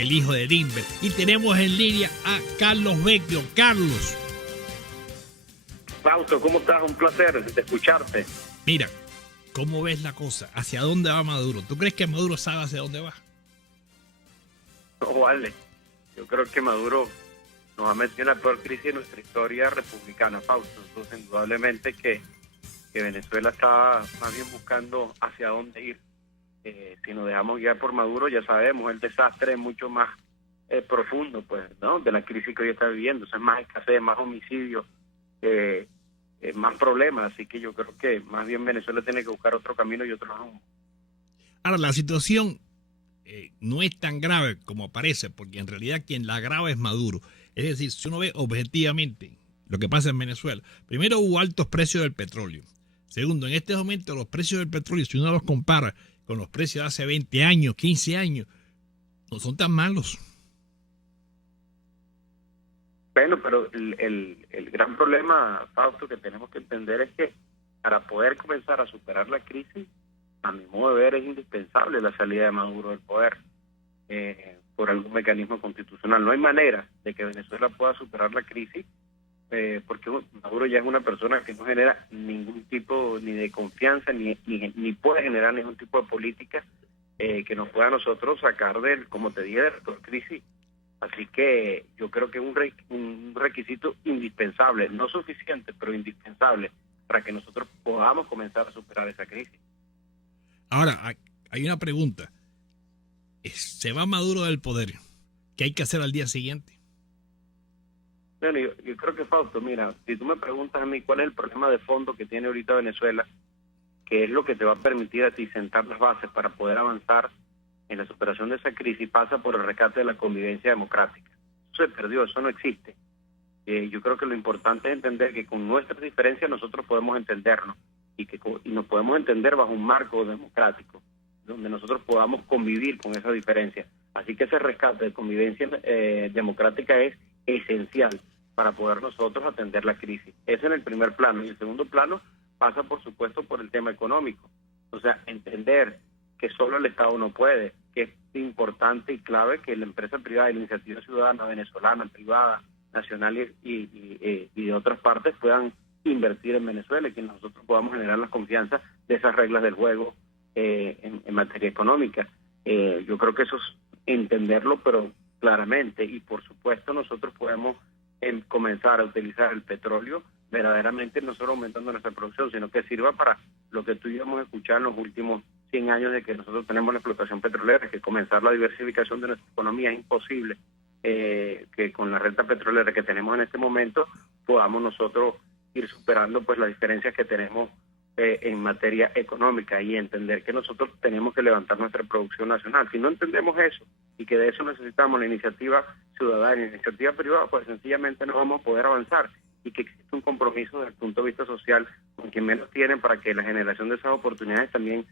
el hijo de Dimber. Y tenemos en línea a Carlos Vecchio. Carlos. Fausto, ¿cómo estás? Un placer de escucharte. Mira, ¿cómo ves la cosa? ¿Hacia dónde va Maduro? ¿Tú crees que Maduro sabe hacia dónde va? No, vale. Yo creo que Maduro nos ha metido en la peor crisis de nuestra historia republicana, Fausto. Entonces, indudablemente que Venezuela está más bien buscando hacia dónde ir. Si nos dejamos guiar por Maduro, ya sabemos, el desastre es mucho más profundo, pues, ¿no? De la crisis que hoy está viviendo. O sea, más escasez, más homicidios, más problemas. Así que yo creo que más bien Venezuela tiene que buscar otro camino y otro rumbo. Ahora, la situación no es tan grave como parece, porque en realidad quien la agrava es Maduro. Es decir, si uno ve objetivamente lo que pasa en Venezuela, primero hubo altos precios del petróleo. Segundo, en este momento los precios del petróleo, si uno los compara con los precios de hace 20 años, 15 años, no son tan malos. Bueno, pero el gran problema, Fausto, que tenemos que entender es que para poder comenzar a superar la crisis, a mi modo de ver, es indispensable la salida de Maduro del poder por algún mecanismo constitucional. No hay manera de que Venezuela pueda superar la crisis porque Maduro ya es una persona que no genera ningún tipo ni de confianza ni puede generar ningún tipo de política que nos pueda a nosotros sacar del, como te dije, de la crisis. Así que yo creo que es un requisito indispensable, no suficiente, pero indispensable para que nosotros podamos comenzar a superar esa crisis. Ahora, hay una pregunta. ¿Se va Maduro del poder? ¿Qué hay que hacer al día siguiente? Bueno, yo creo que, Fausto, mira, si tú me preguntas a mí cuál es el problema de fondo que tiene ahorita Venezuela, que es lo que te va a permitir a ti sentar las bases para poder avanzar en la superación de esa crisis, pasa por el rescate de la convivencia democrática. Eso se perdió, eso no existe. Yo creo que lo importante es entender que con nuestras diferencias nosotros podemos entendernos y nos podemos entender bajo un marco democrático, donde nosotros podamos convivir con esa diferencia. Así que ese rescate de convivencia democrática es esencial para poder nosotros atender la crisis. Ese es el primer plano. Y el segundo plano pasa, por supuesto, por el tema económico. O sea, entender que solo el Estado no puede, que es importante y clave que la empresa privada y la iniciativa ciudadana venezolana, privada, nacional y de otras partes puedan invertir en Venezuela y que nosotros podamos generar la confianza de esas reglas del juego en materia económica. Yo creo que eso es entenderlo, pero claramente, y por supuesto nosotros podemos comenzar a utilizar el petróleo verdaderamente no solo aumentando nuestra producción, sino que sirva para lo que tú y yo hemos escuchado en los últimos 100 años de que nosotros tenemos la explotación petrolera, que comenzar la diversificación de nuestra economía es imposible, que con la renta petrolera que tenemos en este momento podamos nosotros ir superando pues las diferencias que tenemos en materia económica y entender que nosotros tenemos que levantar nuestra producción nacional. Si no entendemos eso y que de eso necesitamos la iniciativa ciudadana y la iniciativa privada, pues sencillamente no vamos a poder avanzar y que existe un compromiso desde el punto de vista social con quien menos tienen para que la generación de esas oportunidades también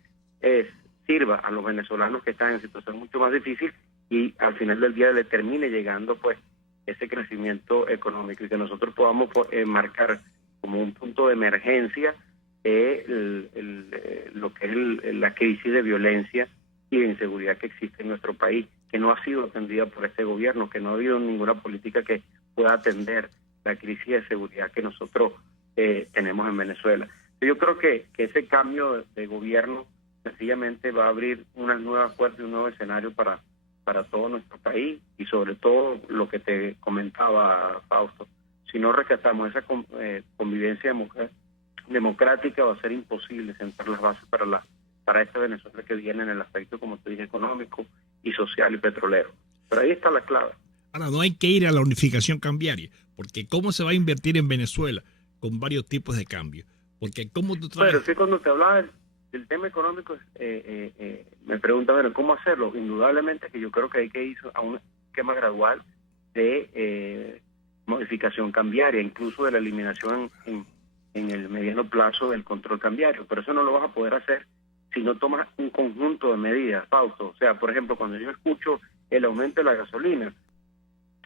sirva a los venezolanos que están en situación mucho más difícil y al final del día le termine llegando pues ese crecimiento económico y que nosotros podamos marcar como un punto de emergencia lo que es la crisis de violencia y de inseguridad que existe en nuestro país, que no ha sido atendida por este gobierno, que no ha habido ninguna política que pueda atender la crisis de seguridad que nosotros tenemos en Venezuela. Yo creo que ese cambio de gobierno sencillamente va a abrir unas nuevas puertas y un nuevo escenario para todo nuestro país y sobre todo lo que te comentaba, Fausto. Si no rescatamos esa convivencia democrática, va a ser imposible sentar las bases para esta Venezuela que viene en el aspecto, como te dije, económico y social y petrolero. Pero ahí está la clave. Ahora, no hay que ir a la unificación cambiaria, porque ¿cómo se va a invertir en Venezuela con varios tipos de cambio? Porque ¿cómo tú traes? Pero sí, cuando te hablaba del tema económico, me pregunta, bueno, ¿cómo hacerlo? Indudablemente que yo creo que hay que ir a un esquema gradual de modificación cambiaria, incluso de la eliminación en el mediano plazo del control cambiario, pero eso no lo vas a poder hacer si no tomas un conjunto de medidas, Fausto. O sea, por ejemplo, cuando yo escucho el aumento de la gasolina,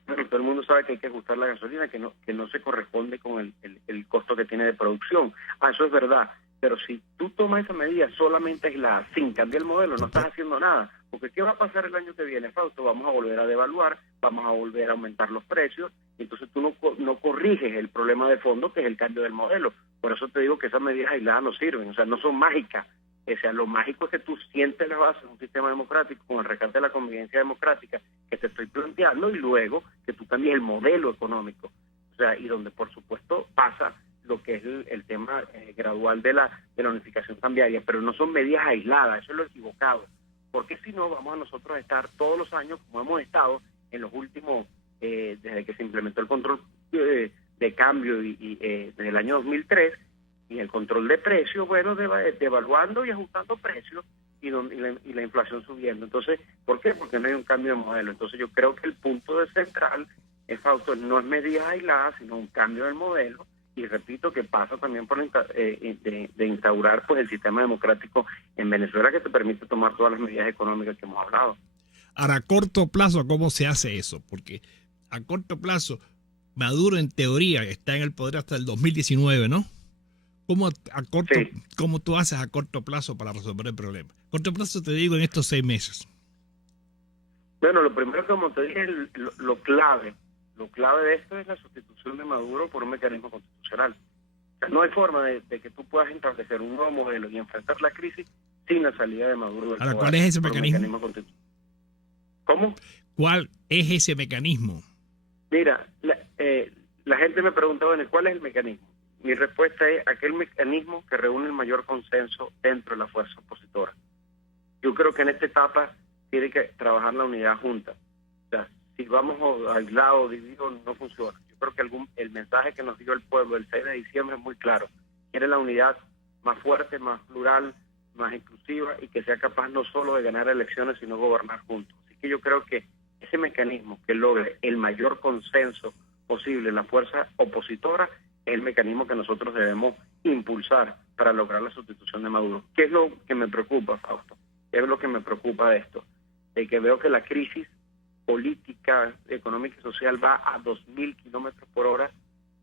bueno, todo el mundo sabe que hay que ajustar la gasolina, que no se corresponde con el costo que tiene de producción. Eso es verdad, Pero si tú tomas esa medida solamente aislada, sin cambiar el modelo, no estás haciendo nada. Porque ¿qué va a pasar el año que viene, Fausto? Vamos a volver a devaluar, vamos a volver a aumentar los precios, entonces tú no corriges el problema de fondo, que es el cambio del modelo. Por eso te digo que esas medidas aisladas no sirven, o sea, no son mágicas. O sea, lo mágico es que tú sientes la base de un sistema democrático con el rescate de la convivencia democrática que te estoy planteando, y luego que tú cambies el modelo económico. O sea, y donde por supuesto pasa lo que es el tema gradual de la unificación cambiaria, pero no son medidas aisladas, eso es lo equivocado, porque si no vamos a nosotros a estar todos los años como hemos estado en los últimos, desde que se implementó el control de cambio y desde el año 2003, y el control de precios, bueno, devaluando y ajustando precios y la inflación subiendo. Entonces, ¿por qué? Porque no hay un cambio de modelo. Entonces yo creo que el punto de central, Fausto, no es medidas aisladas, sino un cambio del modelo. Y repito que pasa también por de instaurar pues el sistema democrático en Venezuela, que te permite tomar todas las medidas económicas que hemos hablado. Ahora, a corto plazo, ¿cómo se hace eso? Porque a corto plazo, Maduro en teoría está en el poder hasta el 2019, ¿no? ¿Cómo tú haces a corto plazo para resolver el problema? Corto plazo te digo en estos 6 meses. Bueno, lo primero, como te dije, lo clave de esto es la sustitución de Maduro por un mecanismo constitucional. O sea, no hay forma de que tú puedas establecer un nuevo modelo y enfrentar la crisis sin la salida de Maduro del poder. Ahora, ¿cuál es ese mecanismo? ¿Cómo? ¿Cuál es ese mecanismo? Mira, la gente me pregunta, bueno, ¿cuál es el mecanismo? Mi respuesta es aquel mecanismo que reúne el mayor consenso dentro de la fuerza opositora. Yo creo que en esta etapa tiene que trabajar la unidad junta. O sea, si vamos aislados, divididos, no funciona. Yo creo que el mensaje que nos dio el pueblo el 6 de diciembre es muy claro. Quiere la unidad más fuerte, más plural, más inclusiva, y que sea capaz no solo de ganar elecciones, sino gobernar juntos. Así que yo creo que ese mecanismo que logre el mayor consenso posible en la fuerza opositora es el mecanismo que nosotros debemos impulsar para lograr la sustitución de Maduro. ¿Qué es lo que me preocupa, Fausto? ¿Qué es lo que me preocupa de esto? De que veo que la crisis política, económica y social va a 2.000 kilómetros por hora,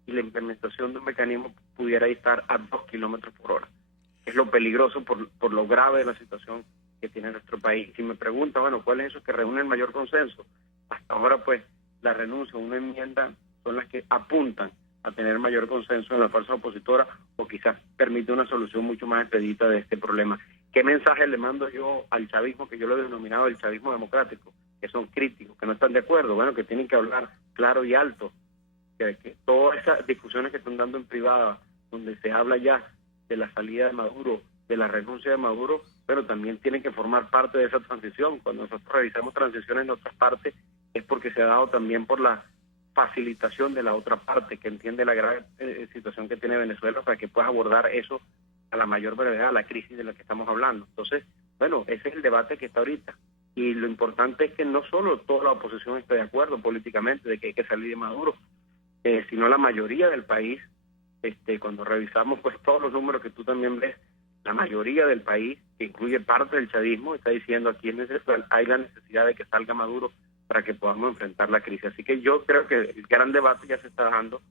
y la implementación de un mecanismo pudiera estar a 2 kilómetros por hora. Es lo peligroso por lo grave de la situación que tiene nuestro país. Si me pregunta, bueno, ¿cuál es eso que reúne el mayor consenso? Hasta ahora, pues, la renuncia a una enmienda son las que apuntan a tener mayor consenso en la fuerza opositora, o quizás permite una solución mucho más expedita de este problema. ¿Qué mensaje le mando yo al chavismo, que yo lo he denominado el chavismo democrático, que son críticos, que no están de acuerdo? Bueno, que tienen que hablar claro y alto, que todas esas discusiones que están dando en privada, donde se habla ya de la salida de Maduro, de la renuncia de Maduro, pero también tienen que formar parte de esa transición. Cuando nosotros revisamos transiciones en otras partes, es porque se ha dado también por la facilitación de la otra parte, que entiende la grave situación que tiene Venezuela, para que pueda abordar eso a la mayor brevedad, la crisis de la que estamos hablando. Entonces, bueno, ese es el debate que está ahorita. Y lo importante es que no solo toda la oposición esté de acuerdo políticamente de que hay que salir de Maduro, sino la mayoría del país. Cuando revisamos pues todos los números que tú también ves, la mayoría del país, que incluye parte del chavismo, está diciendo aquí hay la necesidad de que salga Maduro para que podamos enfrentar la crisis. Así que yo creo que el gran debate ya se está dando,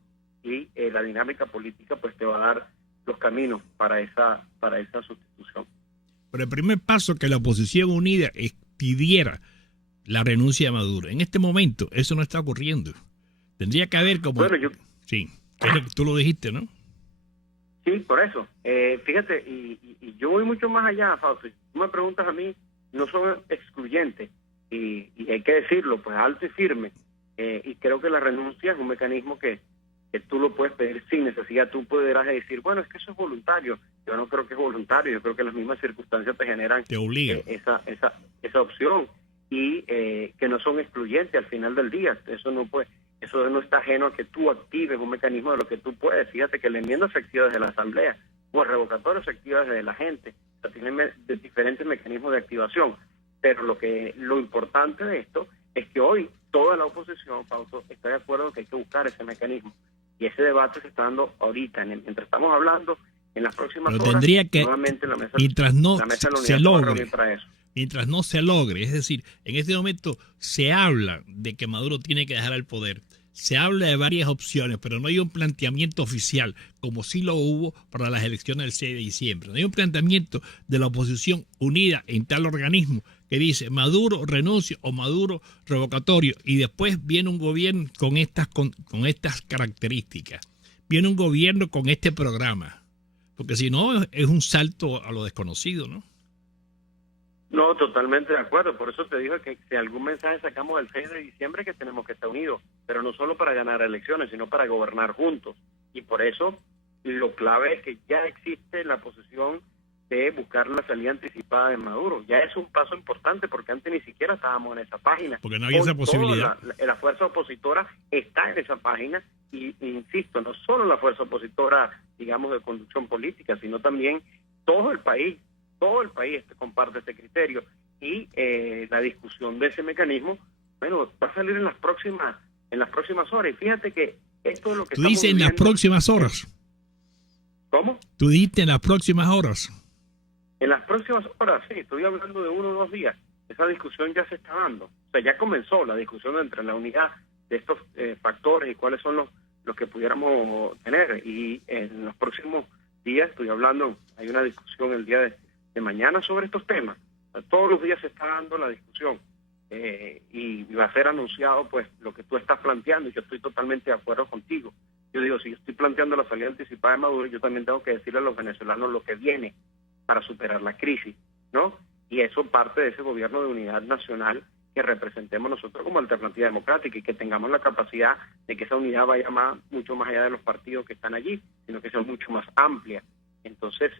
y la dinámica política pues te va a dar los caminos para esa sustitución. Pero el primer paso que la oposición unida pidiera la renuncia de Maduro. En este momento eso no está ocurriendo. Tendría que haber como... Bueno, sí, tú lo dijiste, ¿no? Sí, por eso. Fíjate, y yo voy mucho más allá, Fausto. Si tú me preguntas a mí, no son excluyentes, y hay que decirlo, pues alto y firme. Y creo que la renuncia es un mecanismo que tú lo puedes pedir sin necesidad. Tú podrás decir, bueno, es que eso es voluntario. Yo no creo que es voluntario. Yo creo que las mismas circunstancias te generan te obligan esa opción, y que no son excluyentes al final del día. Eso no está ajeno a que tú actives un mecanismo de lo que tú puedes. Fíjate que la enmienda se activa desde la Asamblea, o el revocatorio se activa desde la gente. O sea, tiene diferentes mecanismos de activación. Pero lo importante de esto es que hoy toda la oposición, Fausto, está de acuerdo que hay que buscar ese mecanismo. Y ese debate se está dando ahorita, mientras estamos hablando, en las próximas horas. Tendría que, nuevamente la mesa, mientras no la mesa de la se logre, para eso. Mientras no se logre, es decir, en este momento se habla de que Maduro tiene que dejar el poder. se habla de varias opciones, pero no hay un planteamiento oficial, como sí lo hubo para las elecciones del 6 de diciembre. No hay un planteamiento de la oposición unida en tal organismo que dice Maduro renuncio o Maduro revocatorio, y después viene un gobierno con estas características. Viene un gobierno con este programa. Porque si no, es un salto a lo desconocido, ¿no? No, totalmente de acuerdo. Por eso te digo que si algún mensaje sacamos del 6 de diciembre, que tenemos que estar unidos, pero no solo para ganar elecciones, sino para gobernar juntos. Y por eso lo clave es que ya existe la posición de buscar la salida anticipada de Maduro. Ya es un paso importante, porque antes ni siquiera estábamos en esa página. Porque no había esa posibilidad. La fuerza opositora está en esa página y insisto, no solo la fuerza opositora, digamos, de conducción política, sino también todo el país comparte ese criterio, y la discusión de ese mecanismo, bueno, va a salir en las próximas horas. Y fíjate que esto es lo que tú dices en las próximas horas. ¿Cómo? Tú dices en las próximas horas. En las próximas horas, sí, estoy hablando de 1 o 2 días. Esa discusión ya se está dando. O sea, ya comenzó la discusión entre la unidad de estos factores y cuáles son los que pudiéramos tener. Y en los próximos días, estoy hablando, hay una discusión el día de mañana sobre estos temas. Todos los días se está dando la discusión y va a ser anunciado pues lo que tú estás planteando, y yo estoy totalmente de acuerdo contigo. Yo digo, si yo estoy planteando la salida anticipada de Maduro, yo también tengo que decirle a los venezolanos lo que viene para superar la crisis, ¿no? Y eso parte de ese gobierno de unidad nacional que representemos nosotros como alternativa democrática, y que tengamos la capacidad de que esa unidad vaya mucho más allá de los partidos que están allí, sino que sea mucho más amplia. Entonces,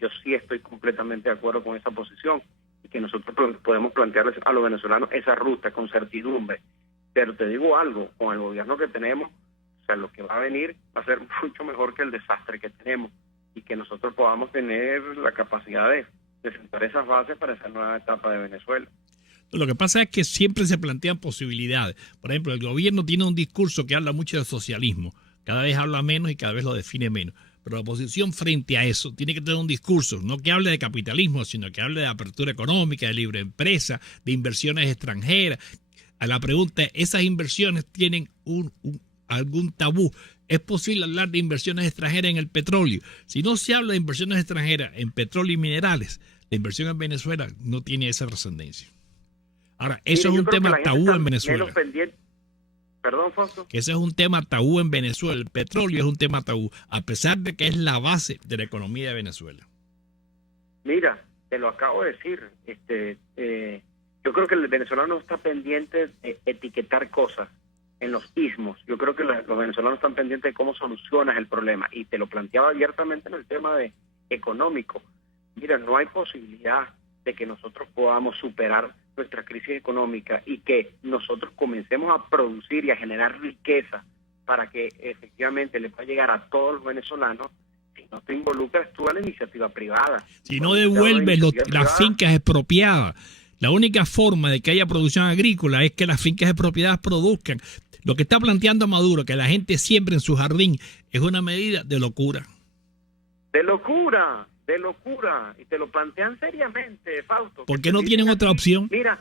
yo sí estoy completamente de acuerdo con esa posición, y que nosotros podemos plantearles a los venezolanos esa ruta con certidumbre. Pero te digo algo, con el gobierno que tenemos, o sea, lo que va a venir va a ser mucho mejor que el desastre que tenemos, y que nosotros podamos tener la capacidad de sentar esas bases para esa nueva etapa de Venezuela. Lo que pasa es que siempre se plantean posibilidades. Por ejemplo, el gobierno tiene un discurso que habla mucho de socialismo. Cada vez habla menos y cada vez lo define menos. Pero la oposición frente a eso tiene que tener un discurso, no que hable de capitalismo, sino que hable de apertura económica, de libre empresa, de inversiones extranjeras. A la pregunta, ¿esas inversiones tienen algún tabú? ¿Es posible hablar de inversiones extranjeras en el petróleo? Si no se habla de inversiones extranjeras en petróleo y minerales, la inversión en Venezuela no tiene esa trascendencia. Ahora, eso es un tema tabú en Venezuela. Perdón, Fausto. Ese es un tema tabú en Venezuela. El petróleo es un tema tabú, a pesar de que es la base de la economía de Venezuela. Mira, te lo acabo de decir. Yo creo que el venezolano está pendiente de etiquetar cosas en los ismos. Yo creo que los venezolanos están pendientes de cómo solucionas el problema. Y te lo planteaba abiertamente en el tema económico. Mira, no hay posibilidad de que nosotros podamos superar nuestra crisis económica y que nosotros comencemos a producir y a generar riqueza para que efectivamente le pueda llegar a todos los venezolanos si no te involucras tú a la iniciativa privada. Si no devuelves las fincas expropiadas. La única forma de que haya producción agrícola es que las fincas expropiadas produzcan. Lo que está planteando Maduro, que la gente siembre en su jardín, es una medida de locura. De locura. Y te lo plantean seriamente, Fausto. ¿Por qué no tienen otra opción? Mira,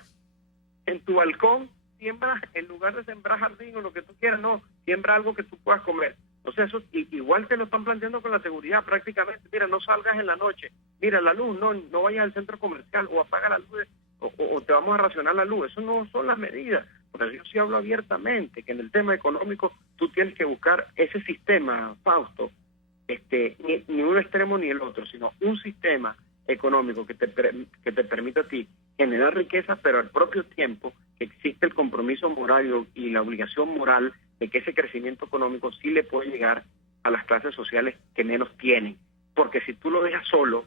en tu balcón siembra, en lugar de sembrar jardín o lo que tú quieras, no, siembra algo que tú puedas comer. O sea, eso igual te lo están planteando con la seguridad prácticamente. Mira, no salgas en la noche. Mira, la luz, no vayas al centro comercial, o apaga la luz, o te vamos a racionar la luz. Eso no son las medidas. Por eso yo sí hablo abiertamente, que en el tema económico tú tienes que buscar ese sistema, Fausto, ni un extremo ni el otro, sino un sistema económico que te permita a ti generar riqueza, pero al propio tiempo que existe el compromiso moral y la obligación moral de que ese crecimiento económico sí le puede llegar a las clases sociales que menos tienen, porque si tú lo dejas solo,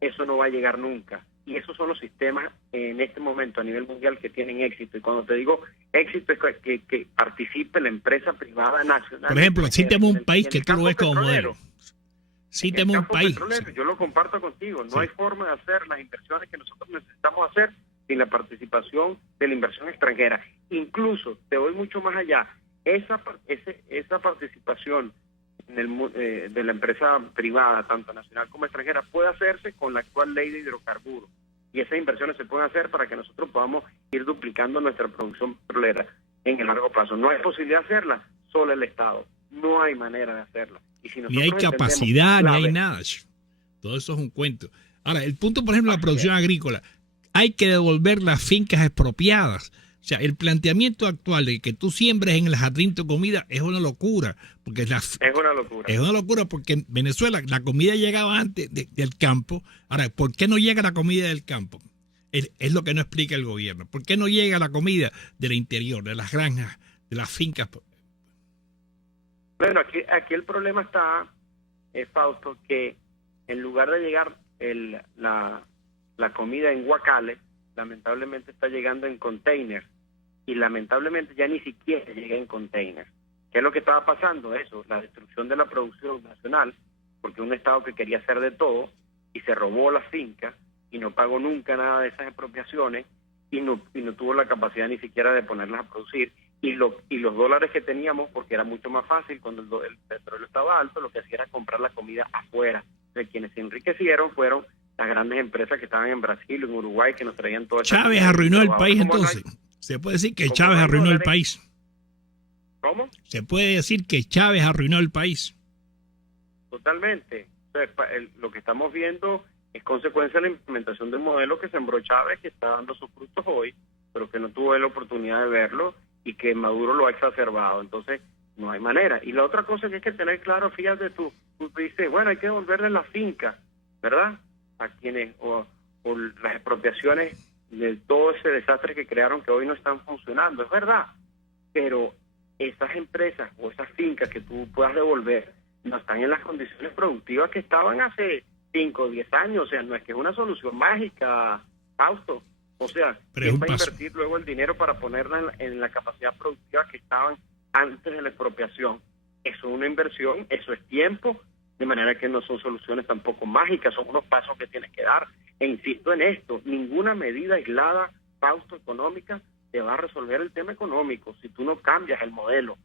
eso no va a llegar nunca. Y esos son los sistemas en este momento a nivel mundial que tienen éxito. Y cuando te digo éxito es que participe la empresa privada nacional. Por ejemplo, cítame un país que tú lo ves como modelo. Cítame un país. Yo lo comparto contigo. No hay forma de hacer las inversiones que nosotros necesitamos hacer sin la participación de la inversión extranjera. Incluso, te voy mucho más allá, esa participación de la empresa privada, tanto nacional como extranjera, puede hacerse con la actual ley de hidrocarburos. Y esas inversiones se pueden hacer para que nosotros podamos ir duplicando nuestra producción petrolera. en el largo plazo. No hay posibilidad de hacerla, solo el Estado. No hay manera de hacerla. Y si ni hay capacidad, ni hay nada. Todo eso es un cuento. Ahora, el punto, por ejemplo, de la producción agrícola, hay que devolver las fincas expropiadas. O sea, el planteamiento actual de que tú siembres en el jardín tu comida es una locura. Porque es una locura. Es una locura porque en Venezuela la comida llegaba antes del campo. Ahora, ¿por qué no llega la comida del campo? Es lo que no explica el gobierno. ¿Por qué no llega la comida del interior, de las granjas, de las fincas? Bueno, aquí el problema está, Fausto, que en lugar de llegar la comida en guacales, lamentablemente está llegando en containers. Y lamentablemente ya ni siquiera llega en containers. ¿Qué es lo que estaba pasando? Eso, la destrucción de la producción nacional, porque un Estado que quería hacer de todo y se robó las fincas y no pagó nunca nada de esas expropiaciones y no tuvo la capacidad ni siquiera de ponerlas a producir. Y los dólares que teníamos, porque era mucho más fácil cuando el petróleo estaba alto, lo que hacía era comprar la comida afuera. De quienes se enriquecieron fueron las grandes empresas que estaban en Brasil, en Uruguay, que nos traían todo eso. Chávez arruinó el país entonces. Se puede decir que Chávez arruinó el país. ¿Cómo? Se puede decir que Chávez arruinó el país. Totalmente. Entonces, lo que estamos viendo es consecuencia de la implementación del modelo que sembró Chávez, que está dando sus frutos hoy, pero que no tuvo la oportunidad de verlo y que Maduro lo ha exacerbado. Entonces, no hay manera. Y la otra cosa que hay que tener claro, fíjate tú dices, bueno, hay que devolverle la finca, ¿verdad? A quienes, o las expropiaciones de todo ese desastre que crearon que hoy no están funcionando, es verdad, pero esas empresas o esas fincas que tú puedas devolver no están en las condiciones productivas que estaban hace 5 o 10 años, o sea, no es que es una solución mágica, Fausto, o sea, ¿quién va a invertir luego el dinero para ponerla en la capacidad productiva que estaban antes de la expropiación? Eso es una inversión, eso es tiempo, de manera que no son soluciones tampoco mágicas, son unos pasos que tienes que dar. E insisto en esto, ninguna medida aislada, Fausto, económica, te va a resolver el tema económico si tú no cambias el modelo.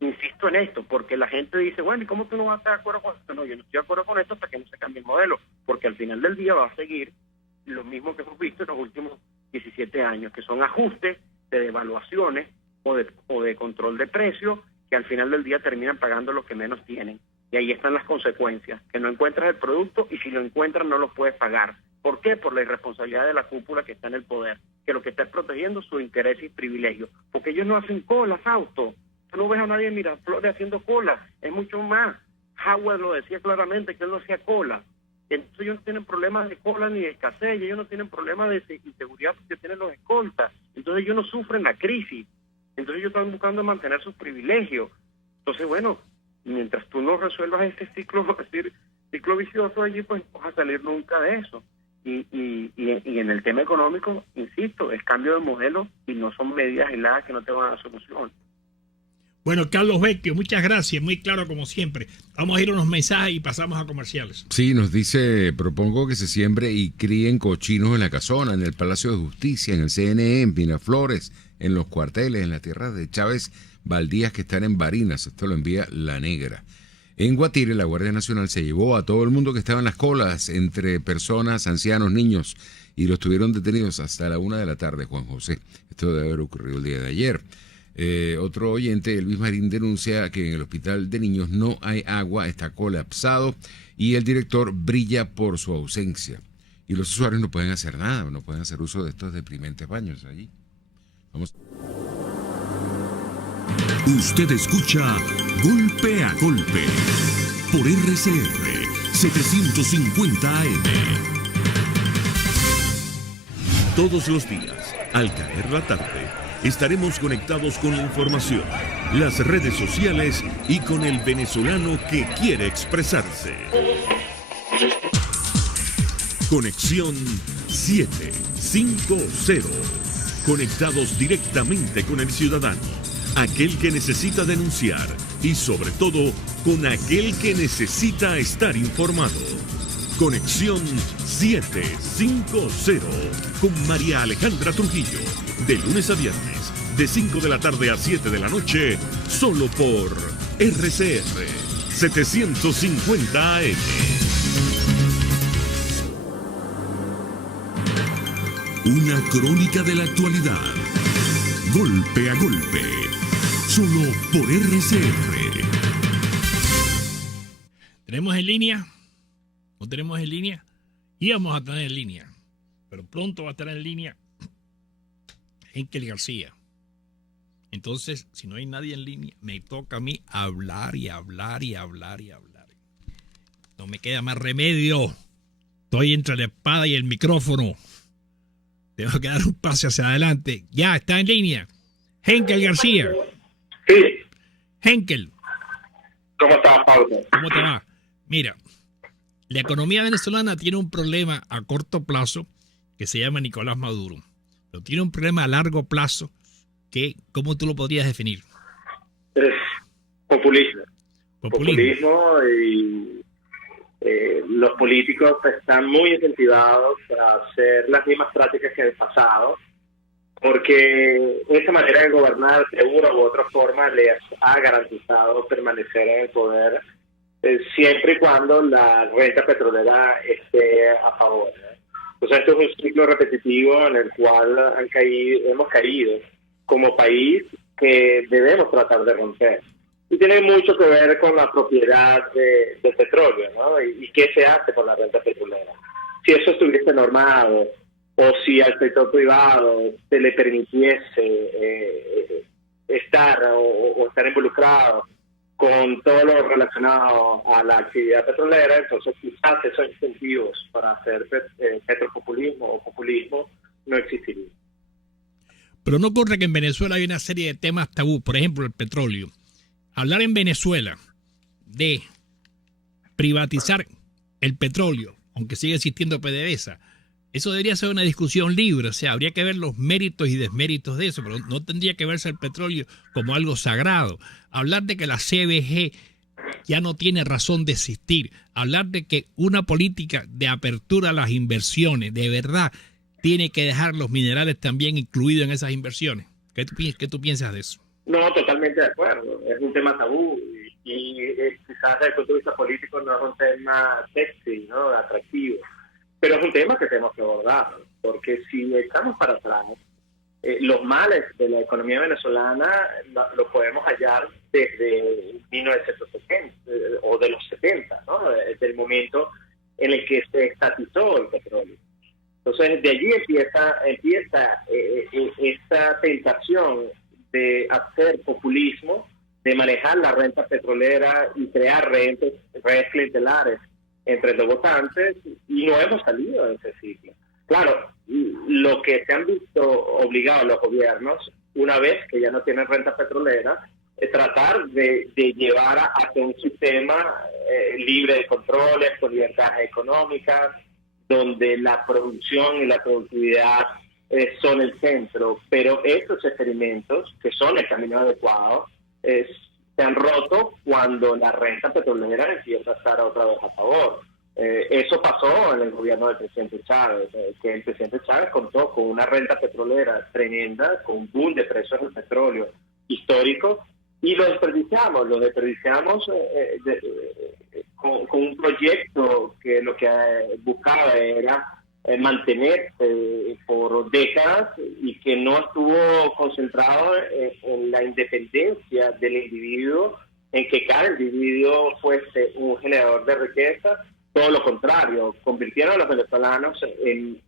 Insisto en esto, porque la gente dice, bueno, ¿y cómo tú no vas a estar de acuerdo con esto? No, yo no estoy de acuerdo con esto hasta que no se cambie el modelo, porque al final del día va a seguir lo mismo que hemos visto en los últimos 17 años, que son ajustes de devaluaciones o de control de precios, que al final del día terminan pagando los que menos tienen. Y ahí están las consecuencias, que no encuentras el producto y si lo encuentras no lo puedes pagar. ¿Por qué? Por la irresponsabilidad de la cúpula que está en el poder, que lo que está es protegiendo su interés y privilegio. Porque ellos no hacen cola, Fausto. Tú no ves a nadie en Miraflores haciendo cola, es mucho más. Howard lo decía claramente, que él no hacía cola. Entonces ellos no tienen problemas de cola ni de escasez, ellos no tienen problemas de inseguridad porque tienen los escoltas. Entonces ellos no sufren la crisis. Entonces ellos están buscando mantener sus privilegios. Entonces, bueno, mientras tú no resuelvas este ciclo, es decir, ciclo vicioso allí, pues no vas a salir nunca de eso. Y en el tema económico, insisto, es cambio de modelo y no son medidas aisladas que no te van a dar solución. Bueno, Carlos Vecchio, muchas gracias, muy claro como siempre. Vamos a ir a unos mensajes y pasamos a comerciales. Sí, nos dice, propongo que se siembre y críen cochinos en la casona, en el Palacio de Justicia, en el CNE, en Miraflores, en los cuarteles, en la tierra de Chávez Baldías que están en Barinas. Esto lo envía La Negra. En Guatire, la Guardia Nacional se llevó a todo el mundo que estaba en las colas, entre personas, ancianos, niños, y los tuvieron detenidos hasta la 1 de la tarde, Juan José. Esto debe haber ocurrido el día de ayer. Otro oyente, Luis Marín, denuncia que en el hospital de niños no hay agua, está colapsado y el director brilla por su ausencia. Y los usuarios no pueden hacer nada, no pueden hacer uso de estos deprimentes baños allí. Vamos. Usted escucha Golpe a Golpe por RCR 750 AM. Todos los días, al caer la tarde, estaremos conectados con la información, las redes sociales y con el venezolano que quiere expresarse. Conexión 750. Conectados directamente con el ciudadano, aquel que necesita denunciar y sobre todo con aquel que necesita estar informado. Conexión 750 con María Alejandra Trujillo, de lunes a viernes, de 5 de la tarde a 7 de la noche, solo por RCR 750 AM. Una crónica de la actualidad. Golpe a golpe. Solo por RCR. ¿Tenemos en línea? ¿No tenemos en línea? Íbamos a tener en línea, pero pronto va a estar en línea Henkel García. Entonces, si no hay nadie en línea, me toca a mí hablar y hablar y hablar y hablar. No me queda más remedio. Estoy entre la espada y el micrófono. Tengo que dar un paso hacia adelante. Ya, está en línea. Henkel García. Sí. Henkel. ¿Cómo estás, Pablo? ¿Cómo te va? Mira, la economía venezolana tiene un problema a corto plazo que se llama Nicolás Maduro. Pero tiene un problema a largo plazo que, ¿cómo tú lo podrías definir? Es populismo. Populismo. Y los políticos están muy incentivados a hacer las mismas prácticas que en el pasado, porque esa manera de gobernar de una u otra forma les ha garantizado permanecer en el poder siempre y cuando la renta petrolera esté a favor, ¿no? Entonces esto es un ciclo repetitivo en el cual hemos caído como país, que debemos tratar de romper. Y tiene mucho que ver con la propiedad del petróleo, ¿no? Y qué se hace con la renta petrolera. Si eso estuviese normado, o si al sector privado se le permitiese estar o estar involucrado con todo lo relacionado a la actividad petrolera, entonces quizás esos incentivos para hacer petropopulismo o populismo no existirían. Pero no ocurre que en Venezuela hay una serie de temas tabú, por ejemplo el petróleo. Hablar en Venezuela de privatizar el petróleo, aunque sigue existiendo PDVSA, eso debería ser una discusión libre, o sea, habría que ver los méritos y desméritos de eso, pero no tendría que verse el petróleo como algo sagrado. Hablar de que la CBG ya no tiene razón de existir, hablar de que una política de apertura a las inversiones, de verdad, tiene que dejar los minerales también incluidos en esas inversiones. ¿Qué tú piensas de eso? No, totalmente de acuerdo. Es un tema tabú y quizás desde el punto de vista político no es un tema sexy, ¿no? Atractivo. Pero es un tema que tenemos que abordar, porque si echamos para atrás, los males de la economía venezolana lo podemos hallar desde 1970 o de los 70, ¿no? Desde el momento en el que se estatizó el petróleo. Entonces, de allí empieza esta tentación de hacer populismo, de manejar la renta petrolera y crear redes clientelares entre los votantes, y no hemos salido de ese ciclo. Claro, lo que se han visto obligados los gobiernos, una vez que ya no tienen renta petrolera, es tratar de llevar hacia un sistema libre de controles, con libertades económicas, donde la producción y la productividad son el centro, pero estos experimentos, que son el camino adecuado, se han roto cuando la renta petrolera empieza a estar otra vez a favor. Eso pasó en el gobierno del presidente Chávez, que el presidente Chávez contó con una renta petrolera tremenda, con un boom de precios del petróleo histórico, y lo desperdiciamos con un proyecto que lo que buscaba era mantenerse por décadas y que no estuvo concentrado en la independencia del individuo, en que cada individuo fuese un generador de riqueza. Todo lo contrario, convirtieron a los venezolanos en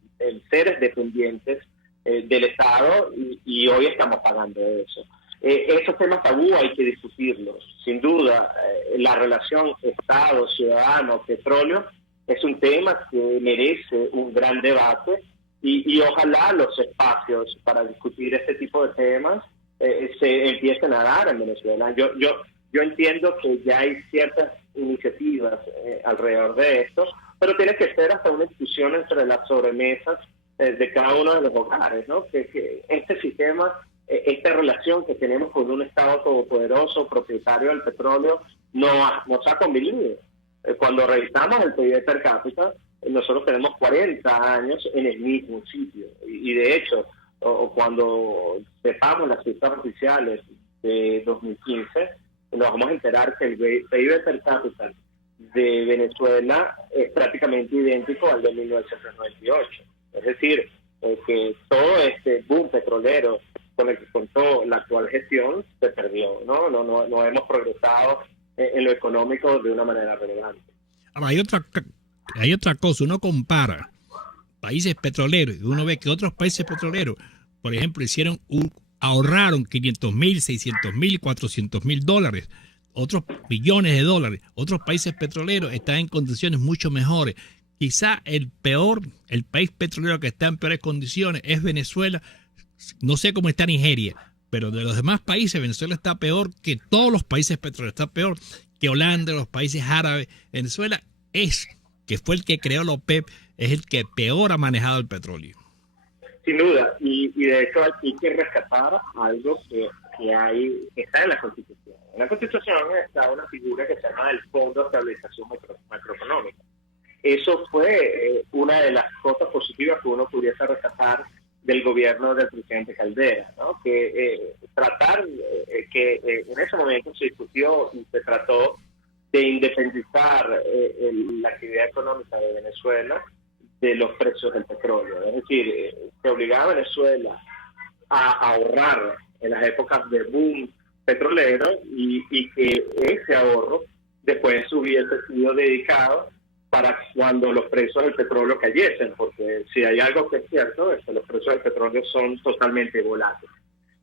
seres dependientes del Estado y hoy estamos pagando eso. Esos temas tabú hay que discutirlos. Sin duda, la relación Estado-ciudadano-petróleo es un tema que merece un gran debate y ojalá los espacios para discutir este tipo de temas se empiecen a dar en Venezuela. Yo entiendo que ya hay ciertas iniciativas alrededor de esto, pero tiene que ser hasta una discusión entre las sobremesas de cada uno de los hogares, ¿no? Que este sistema, esta relación que tenemos con un Estado todopoderoso, propietario del petróleo, nos ha convenido. Cuando revisamos el PIB per cápita, nosotros tenemos 40 años en el mismo sitio. Y de hecho, cuando sepamos las cifras oficiales de 2015, nos vamos a enterar que el PIB per cápita de Venezuela es prácticamente idéntico al de 1998. Es decir, que todo este boom petrolero con el que contó la actual gestión se perdió, no hemos progresado en lo económico de una manera relevante. Ahora, hay otra cosa, uno compara países petroleros y uno ve que otros países petroleros, por ejemplo, ahorraron 500.000, 600.000, 400.000 dólares, otros billones de dólares. Otros países petroleros están en condiciones mucho mejores. Quizá el país petrolero que está en peores condiciones es Venezuela. No sé cómo está Nigeria, pero de los demás países Venezuela está peor que todos los países petroleros. Está peor que Holanda, los países árabes. Venezuela que fue el que creó la OPEP, es el que peor ha manejado el petróleo. Sin duda, y de hecho hay que rescatar algo que está en la Constitución. En la Constitución está una figura que se llama el Fondo de Estabilización Macroeconómica. Eso fue una de las cosas positivas que uno pudiese rescatar del gobierno del presidente Caldera, ¿no? Que en ese momento se discutió y se trató de independizar la actividad económica de Venezuela de los precios del petróleo. Es decir, se obligaba a Venezuela a ahorrar en las épocas de boom petrolero y que ese ahorro después hubiese sido dedicado para cuando los precios del petróleo cayesen, porque si hay algo que es cierto es que los precios del petróleo son totalmente volátiles.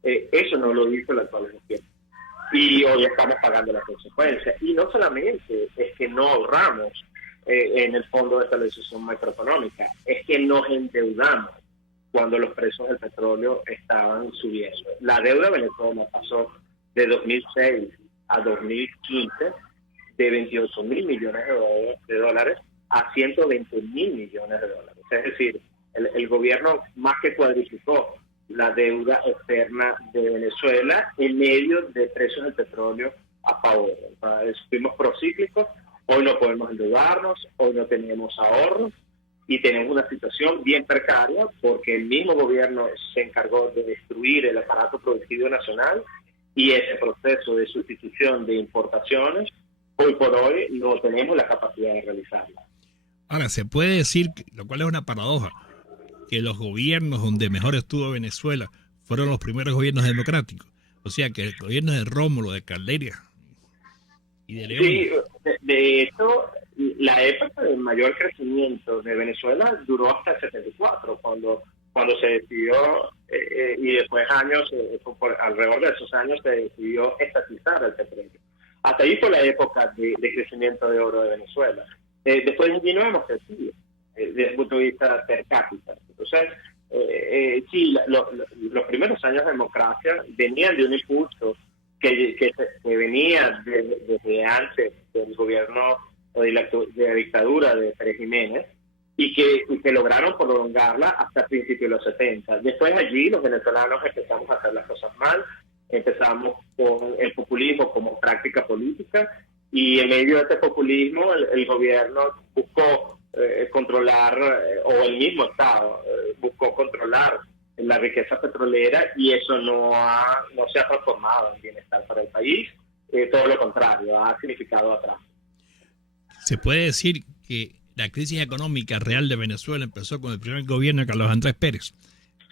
Eso no lo hizo la actual gestión. Y hoy estamos pagando las consecuencias. Y no solamente es que no ahorramos en el Fondo de Estabilización Macroeconómica, es que nos endeudamos cuando los precios del petróleo estaban subiendo. La deuda de Venezuela pasó de 2006 a 2015 de 28 mil millones de dólares a 120 mil millones de dólares. Es decir, el gobierno más que cuadruplicó la deuda externa de Venezuela en medio de precios del petróleo a favor. Fuimos procíclicos, hoy no podemos endeudarnos, hoy no tenemos ahorros y tenemos una situación bien precaria porque el mismo gobierno se encargó de destruir el aparato productivo nacional y ese proceso de sustitución de importaciones, hoy por hoy no tenemos la capacidad de realizarla. Ahora, se puede decir, lo cual es una paradoja, que los gobiernos donde mejor estuvo Venezuela fueron los primeros gobiernos democráticos. O sea, que el gobierno de Rómulo, de Caldera y de León. Sí, de hecho, la época de mayor crecimiento de Venezuela duró hasta el 74, cuando se decidió, y después alrededor de esos años se decidió estatizar el petróleo. Hasta ahí fue la época de crecimiento de oro de Venezuela. Después allí no hemos crecido desde el punto de vista per cápita. Entonces, sí, los primeros años de democracia venían de un impulso que venía desde antes del gobierno o de la dictadura de Pérez Jiménez y que lograron prolongarla hasta principios de los 70. Después allí los venezolanos empezamos a hacer las cosas mal, empezamos con el populismo como práctica política y en medio de este populismo el gobierno buscó controlar, o el mismo Estado buscó controlar la riqueza petrolera y eso no se ha transformado en bienestar para el país, todo lo contrario, ha significado atraso. Se puede decir que la crisis económica real de Venezuela empezó con el primer gobierno de Carlos Andrés Pérez.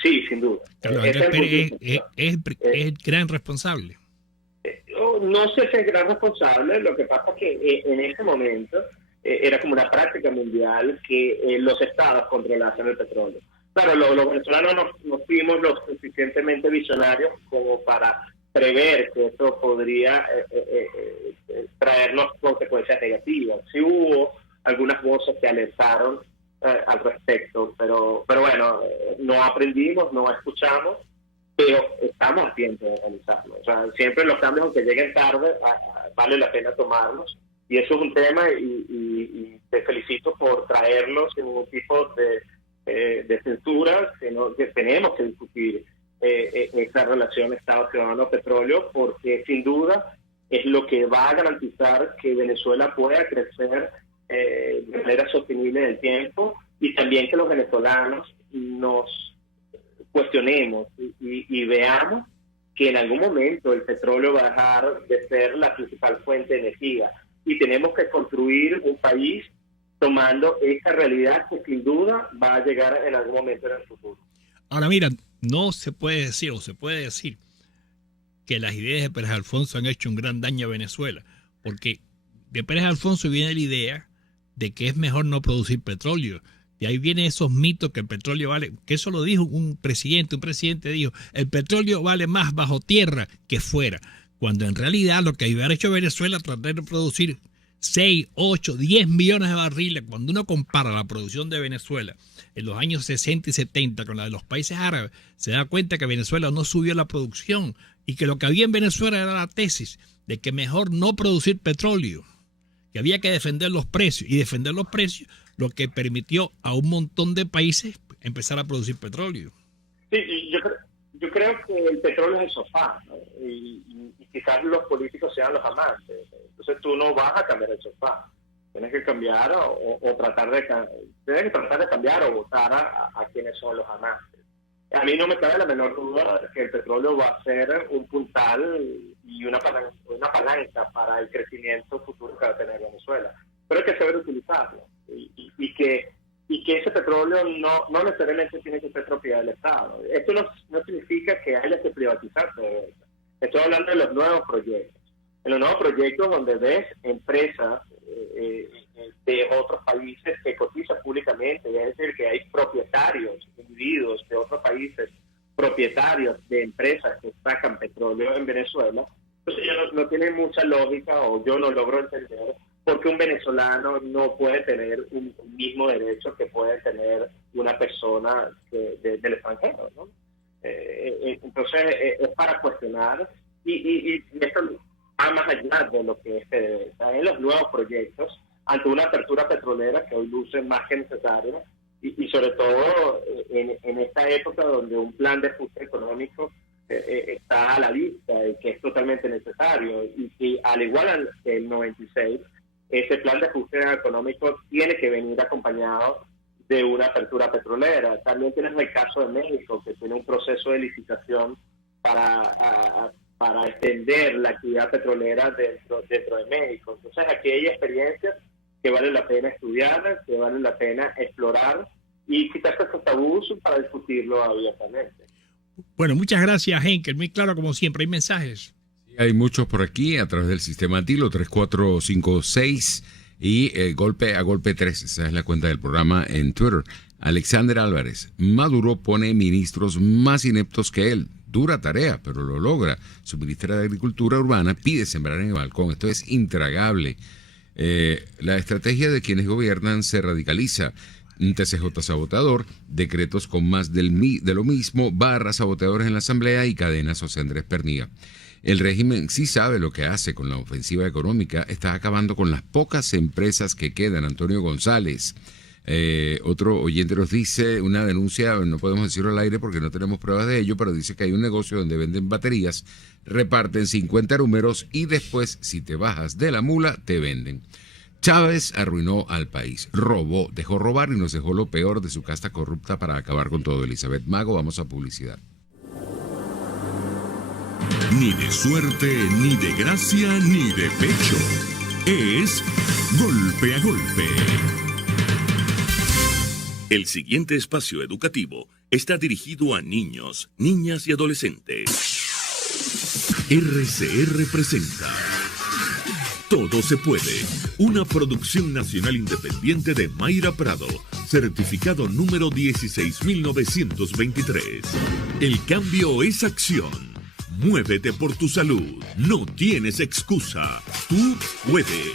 Sí, sin duda. Carlos Andrés Pérez es el gran responsable. No sé si es gran responsable, lo que pasa es que en ese momento era como una práctica mundial que los estados controlasen el petróleo. Claro, los venezolanos no fuimos lo suficientemente visionarios como para prever que esto podría traernos consecuencias negativas. Sí hubo algunas voces que alertaron al respecto, pero bueno, no aprendimos, no escuchamos, pero estamos a tiempo de realizarlo. O sea, siempre los cambios, aunque lleguen tarde, vale la pena tomarlos. Y eso es un tema y te felicito por traerlo sin ningún tipo de censura, sino que tenemos que discutir esta relación Estado-Ciudadano-Petróleo porque sin duda es lo que va a garantizar que Venezuela pueda crecer de manera sostenible en el tiempo y también que los venezolanos nos cuestionemos y veamos que en algún momento el petróleo va a dejar de ser la principal fuente de energía y tenemos que construir un país tomando esa realidad que sin duda va a llegar en algún momento en el futuro. Ahora mira, no se puede decir, o se puede decir, que las ideas de Pérez Alfonso han hecho un gran daño a Venezuela, porque de Pérez Alfonso viene la idea de que es mejor no producir petróleo. De ahí vienen esos mitos que el petróleo vale, que eso lo dijo un presidente dijo, el petróleo vale más bajo tierra que fuera, cuando en realidad lo que había hecho Venezuela, tratar de producir 6, 8, 10 millones de barriles, cuando uno compara la producción de Venezuela en los años 60 y 70 con la de los países árabes, se da cuenta que Venezuela no subió la producción y que lo que había en Venezuela era la tesis de que mejor no producir petróleo, que había que defender los precios, y defender los precios lo que permitió a un montón de países empezar a producir petróleo. Sí, y yo creo que el petróleo es el sofá, ¿no? Y quizás los políticos sean los amantes. Entonces tú no vas a cambiar el sofá. Tienes que cambiar o tratar de cambiar o votar a quienes son los amantes. A mí no me cabe la menor duda que el petróleo va a ser un puntal y una palanca para el crecimiento futuro que va a tener Venezuela. Pero hay que saber utilizarlo. Y que ese petróleo no necesariamente tiene que ser propiedad del Estado. Esto no significa que haya que privatizarse de verdad. Estoy hablando de los nuevos proyectos. En los nuevos proyectos donde ves empresas de otros países que cotizan públicamente, es decir, que hay propietarios, individuos de otros países, propietarios de empresas que sacan petróleo en Venezuela. Entonces ya no tiene mucha lógica, o yo no logro entender porque un venezolano no puede tener un mismo derecho que puede tener una persona del extranjero, ¿no? Entonces es para cuestionar y esto va más allá de lo que se debe. En los nuevos proyectos, ante una apertura petrolera que hoy luce más que necesaria y sobre todo en esta época donde un plan de ajuste económico está a la vista y que es totalmente necesario y al igual que el 96, ese plan de ajuste económico tiene que venir acompañado de una apertura petrolera. También tienes el caso de México, que tiene un proceso de licitación para extender la actividad petrolera dentro de México. Entonces aquí hay experiencias que vale la pena estudiar, que vale la pena explorar y quitarse estos tabús para discutirlo abiertamente. Bueno, muchas gracias, Henkel. Muy claro como siempre. ¿Hay mensajes? Hay muchos por aquí a través del sistema Tilo 3456 y golpe a golpe 3. Esa es la cuenta del programa en Twitter. Alexander Álvarez: Maduro pone ministros más ineptos que él. Dura tarea, pero lo logra. Su ministra de Agricultura Urbana pide sembrar en el balcón. Esto es intragable. La estrategia de quienes gobiernan se radicaliza. Un TCJ saboteador, decretos con más de lo mismo, barras saboteadores en la Asamblea y cadenas José Andrés Pernía. El régimen sí sabe lo que hace con la ofensiva económica, está acabando con las pocas empresas que quedan. Antonio González. Otro oyente nos dice una denuncia, no podemos decirlo al aire porque no tenemos pruebas de ello, pero dice que hay un negocio donde venden baterías, reparten 50 números y después, si te bajas de la mula, te venden. Chávez arruinó al país, robó, dejó robar y nos dejó lo peor de su casta corrupta para acabar con todo. Elizabeth Mago, vamos a publicidad. Ni de suerte, ni de gracia, ni de pecho. Es Golpe a Golpe. El siguiente espacio educativo está dirigido a niños, niñas y adolescentes. RCR presenta Todo se puede, una producción nacional independiente de Mayra Prado, certificado número 16923. El cambio es acción. Muévete por tu salud. No tienes excusa. Tú puedes.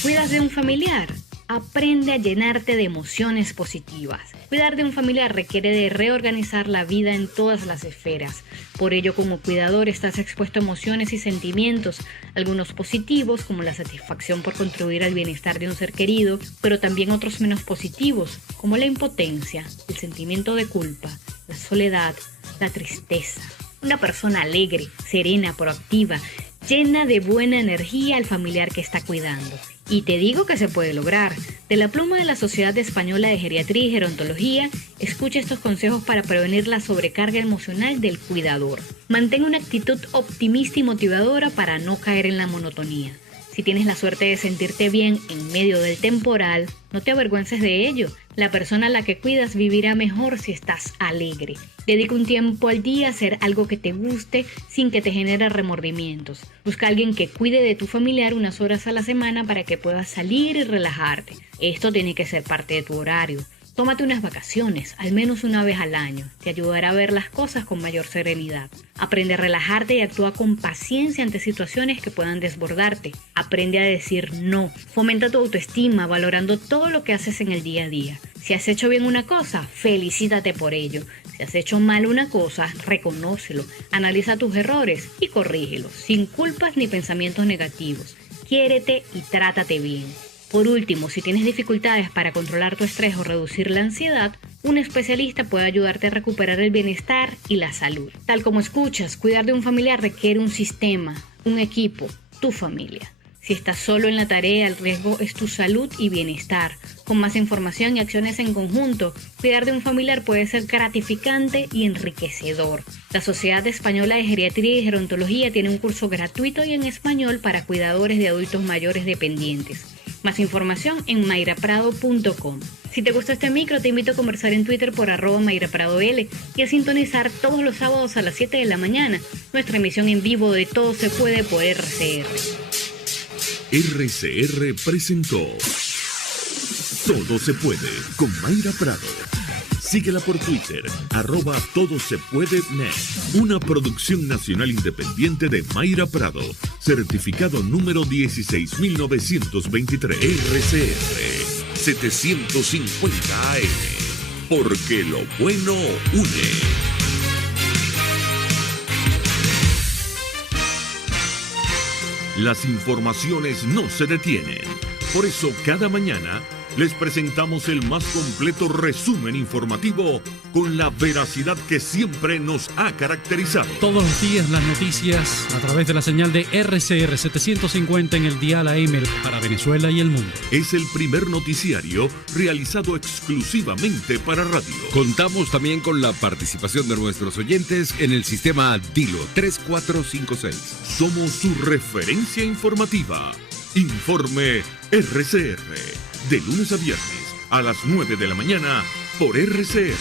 ¿Cuidas de un familiar? Aprende a llenarte de emociones positivas. Cuidar de un familiar requiere de reorganizar la vida en todas las esferas. Por ello, como cuidador, estás expuesto a emociones y sentimientos, algunos positivos, como la satisfacción por contribuir al bienestar de un ser querido, pero también otros menos positivos, como la impotencia, el sentimiento de culpa, la soledad, la tristeza. Una persona alegre, serena, proactiva, llena de buena energía al familiar que está cuidando. Y te digo que se puede lograr. De la pluma de la Sociedad Española de Geriatría y Gerontología, escucha estos consejos para prevenir la sobrecarga emocional del cuidador. Mantén una actitud optimista y motivadora para no caer en la monotonía. Si tienes la suerte de sentirte bien en medio del temporal, no te avergüences de ello. La persona a la que cuidas vivirá mejor si estás alegre. Dedica un tiempo al día a hacer algo que te guste sin que te genere remordimientos. Busca a alguien que cuide de tu familiar unas horas a la semana para que puedas salir y relajarte. Esto tiene que ser parte de tu horario. Tómate unas vacaciones, al menos una vez al año. Te ayudará a ver las cosas con mayor serenidad. Aprende a relajarte y actúa con paciencia ante situaciones que puedan desbordarte. Aprende a decir no. Fomenta tu autoestima valorando todo lo que haces en el día a día. Si has hecho bien una cosa, felicítate por ello. Si has hecho mal una cosa, reconócelo. Analiza tus errores y corrígelos, sin culpas ni pensamientos negativos. Quiérete y trátate bien. Por último, si tienes dificultades para controlar tu estrés o reducir la ansiedad, un especialista puede ayudarte a recuperar el bienestar y la salud. Tal como escuchas, cuidar de un familiar requiere un sistema, un equipo, tu familia. Si estás solo en la tarea, el riesgo es tu salud y bienestar. Con más información y acciones en conjunto, cuidar de un familiar puede ser gratificante y enriquecedor. La Sociedad Española de Geriatría y Gerontología tiene un curso gratuito y en español para cuidadores de adultos mayores dependientes. Más información en mayraprado.com. Si te gustó este micro, te invito a conversar en Twitter por @mayrapradoL y a sintonizar todos los sábados a las 7 de la mañana nuestra emisión en vivo de Todo se puede por RCR. RCR presentó Todo se puede con Mayra Prado. Síguela por Twitter, @todosepuedenet. Una producción nacional independiente de Mayra Prado. Certificado número 16923. RCR 750 AM. Porque lo bueno une. Las informaciones no se detienen. Por eso cada mañana les presentamos el más completo resumen informativo con la veracidad que siempre nos ha caracterizado. Todos los días las noticias a través de la señal de RCR 750 en el dial AM para Venezuela y el mundo. Es el primer noticiario realizado exclusivamente para radio. Contamos también con la participación de nuestros oyentes en el sistema Dilo 3456. Somos su referencia informativa. Informe RCR. De lunes a viernes a las 9 de la mañana por RCR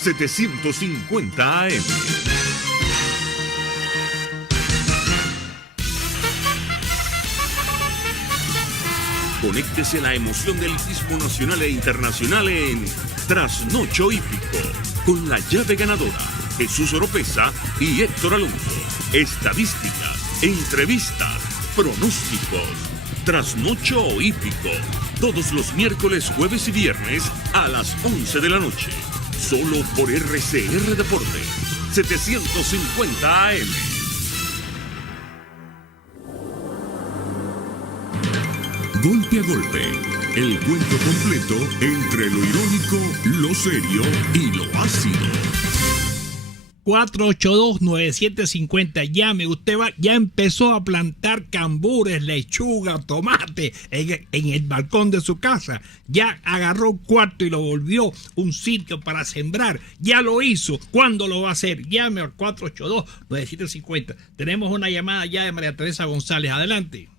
750 AM. Conéctese a la emoción del hipismo nacional e internacional en Trasnocho Hípico con la llave ganadora Jesús Oropesa y Héctor Alonso. Estadísticas, entrevistas, pronósticos. Trasnocho Hípico, todos los miércoles, jueves y viernes a las 11 de la noche. Solo por RCR Deporte, 750 AM. Golpe a golpe, el cuento completo entre lo irónico, lo serio y lo ácido. 482-9750. Llame, ya empezó a plantar cambures, lechuga, tomate en el balcón de su casa. Ya agarró un cuarto y lo volvió un sitio para sembrar. Ya lo hizo. ¿Cuándo lo va a hacer? Llame al 482-9750. Tenemos una llamada ya de María Teresa González. Adelante.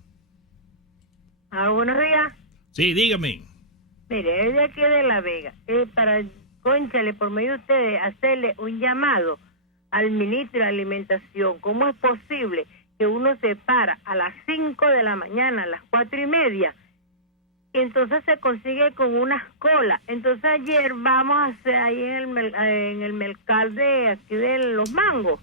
Buenos días. Sí, dígame. Mire, es de aquí de La Vega. Para, cónchale, por medio de ustedes, hacerle un llamado al ministro de Alimentación. ¿Cómo es posible que uno se para a las 5 de la mañana, a las 4:30, y entonces se consigue con unas colas? Entonces ayer vamos a hacer ahí en el mercado de aquí de Los Mangos,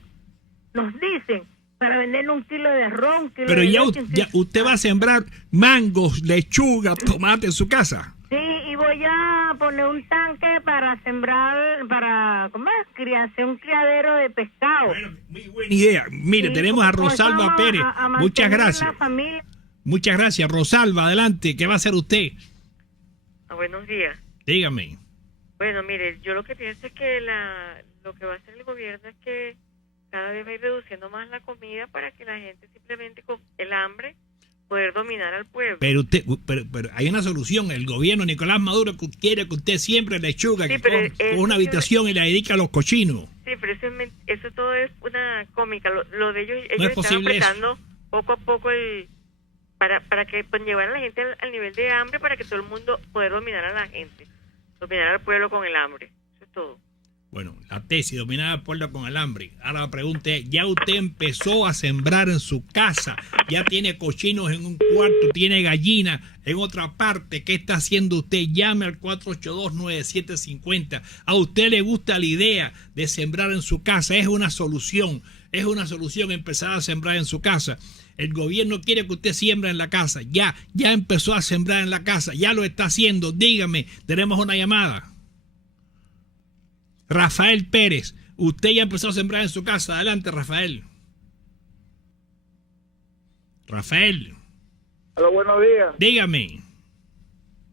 nos dicen para vender 1 kilo de arroz, 1 kilo Pero de ya leche, usted va a sembrar mangos, lechuga, tomate en su casa. Sí, y voy a poner un tanque para sembrar, para, ¿cómo es? Hacer un criadero de pescado. Bueno, muy buena idea. Mire, Sí, tenemos a pues Rosalba vamos Pérez. a Muchas mantener gracias. la familia. Muchas gracias. Rosalba, adelante. ¿Qué va a hacer usted? Buenos días. Dígame. Bueno, mire, yo lo que pienso es que lo que va a hacer el gobierno es que cada vez va a ir reduciendo más la comida para que la gente simplemente con el hambre poder dominar al pueblo. Pero hay una solución. El gobierno Nicolás Maduro quiere que usted siempre lechuga, Sí, que pero con una habitación y la dedica a los cochinos. Sí, pero eso todo es una cómica. Lo de ellos No es están posible apretando poco a poco para que llevar a la gente al nivel de hambre para que todo el mundo poder dominar a la gente, dominar al pueblo con el hambre. Eso es todo. Bueno, la tesis, dominada el pueblo con el hambre. Ahora la pregunta es, ¿ya usted empezó a sembrar en su casa? ¿Ya tiene cochinos en un cuarto? ¿Tiene gallinas en otra parte? ¿Qué está haciendo usted? Llame al 482-9750. ¿A usted le gusta la idea de sembrar en su casa? Es una solución empezar a sembrar en su casa. El gobierno quiere que usted siembre en la casa. Ya empezó a sembrar en la casa. Ya lo está haciendo. Dígame, tenemos una llamada. Rafael Pérez, usted ya empezó a sembrar en su casa. Adelante, Rafael. Rafael. Hola, buenos días. Dígame.